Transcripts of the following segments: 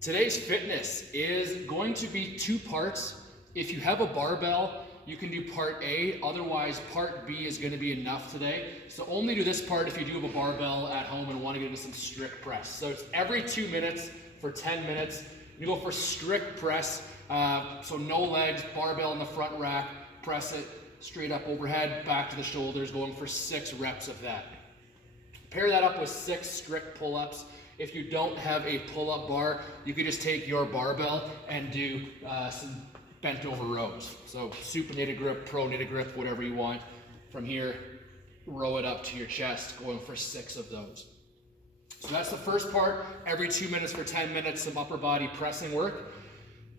Today's fitness is going to be two parts. If you have a barbell, you can do part A, otherwise part B is going to be enough today. So only do this part if you do have a barbell at home and want to get into some strict press. So it's every 2 minutes for 10 minutes. You go for strict press, so no legs, barbell in the front rack, press it straight up overhead, back to the shoulders, going for 6 reps of that. Pair that up with 6 strict pull-ups. If you don't have a pull-up bar, you could just take your barbell and do some bent over rows. So supinated grip, pronated grip, whatever you want. From here, row it up to your chest, going for 6 of those. So that's the first part, every 2 minutes for 10 minutes, some upper body pressing work.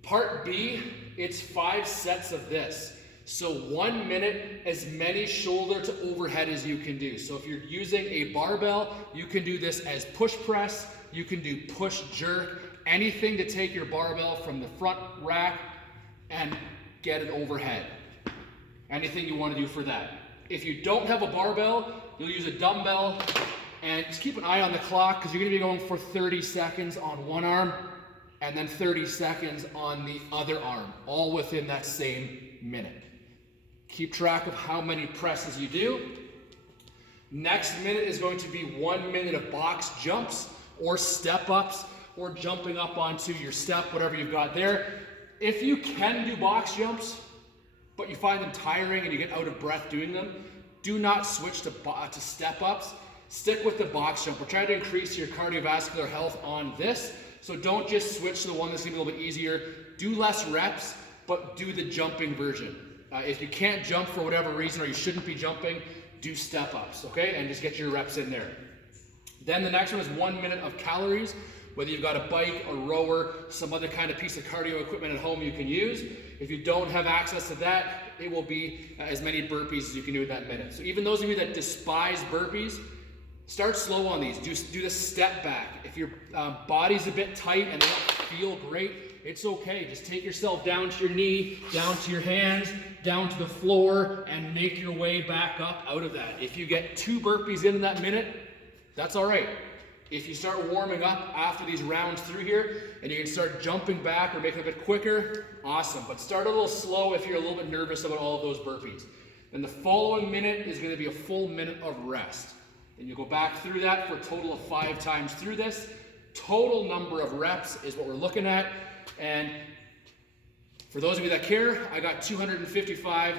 Part B, it's 5 sets of this. So 1 minute, as many shoulder to overhead as you can do. So if you're using a barbell, you can do this as push press, you can do push jerk, anything to take your barbell from the front rack and get it overhead. Anything you want to do for that. If you don't have a barbell, you'll use a dumbbell, and just keep an eye on the clock because you're going to be going for 30 seconds on one arm and then 30 seconds on the other arm, all within that same minute. Keep track of how many presses you do. Next minute is going to be 1 minute of box jumps or step ups or jumping up onto your step, whatever you've got there. If you can do box jumps, but you find them tiring and you get out of breath doing them, do not switch to step ups. Stick with the box jump. We're trying to increase your cardiovascular health on this, so don't just switch to the one that's going to be a little bit easier. Do less reps, but do the jumping version. If you can't jump for whatever reason or you shouldn't be jumping, do step ups, okay? And just get your reps in there. Then the next one is 1 minute of calories, whether you've got a bike, a rower, some other kind of piece of cardio equipment at home you can use. If you don't have access to that, it will be as many burpees as you can do in that minute. So even those of you that despise burpees, start slow on these. Do the step back. If your body's a bit tight and they don't feel great, it's okay. Just take yourself down to your knee, down to your hands, down to the floor, and make your way back up out of that. If you get 2 burpees in that minute, that's all right. If you start warming up after these rounds through here, and you can start jumping back or making it a bit quicker, awesome. But start a little slow if you're a little bit nervous about all of those burpees. Then the following minute is going to be a full minute of rest. And you go back through that for a total of 5 times through this. Total number of reps is what we're looking at. And for those of you that care, I got 255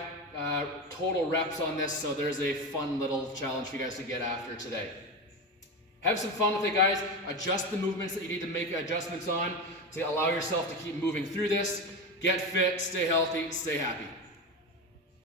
total reps on this, so there's a fun little challenge for you guys to get after today. Have some fun with it, guys. Adjust the movements that you need to make adjustments on to allow yourself to keep moving through this. Get fit, stay healthy, stay happy.